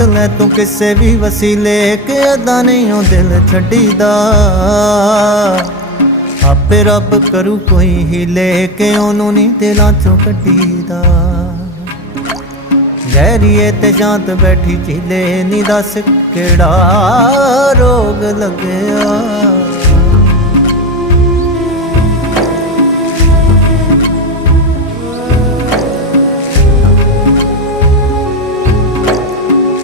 ਕੱਟ ਲੈ ਤੂੰ ਕਿਸੇ ਵੀ ਵਸੀਲੇ ਕਿ ਅਦਾ ਨਹੀਂ ਉਹ ਦਿਲ ਛੱਡੀਦਾ ਆਪੇ ਰੱਬ ਕਰੂ ਕੋਈ ਹੀਲੇ ਕਿ ਉਹਨੂੰ ਨਹੀਂ ਦਿਲਾਂ ਚੋਂ ਕੱਢੀਦਾ ਗਹਿਰੀਏ ਤੇ ਸ਼ਾਂਤ ਬੈਠੀ ਝੀਲੇ ਨੀ ਦੱਸ ਕਿਹੜਾ ਰੋਗ ਲੱਗਿਆ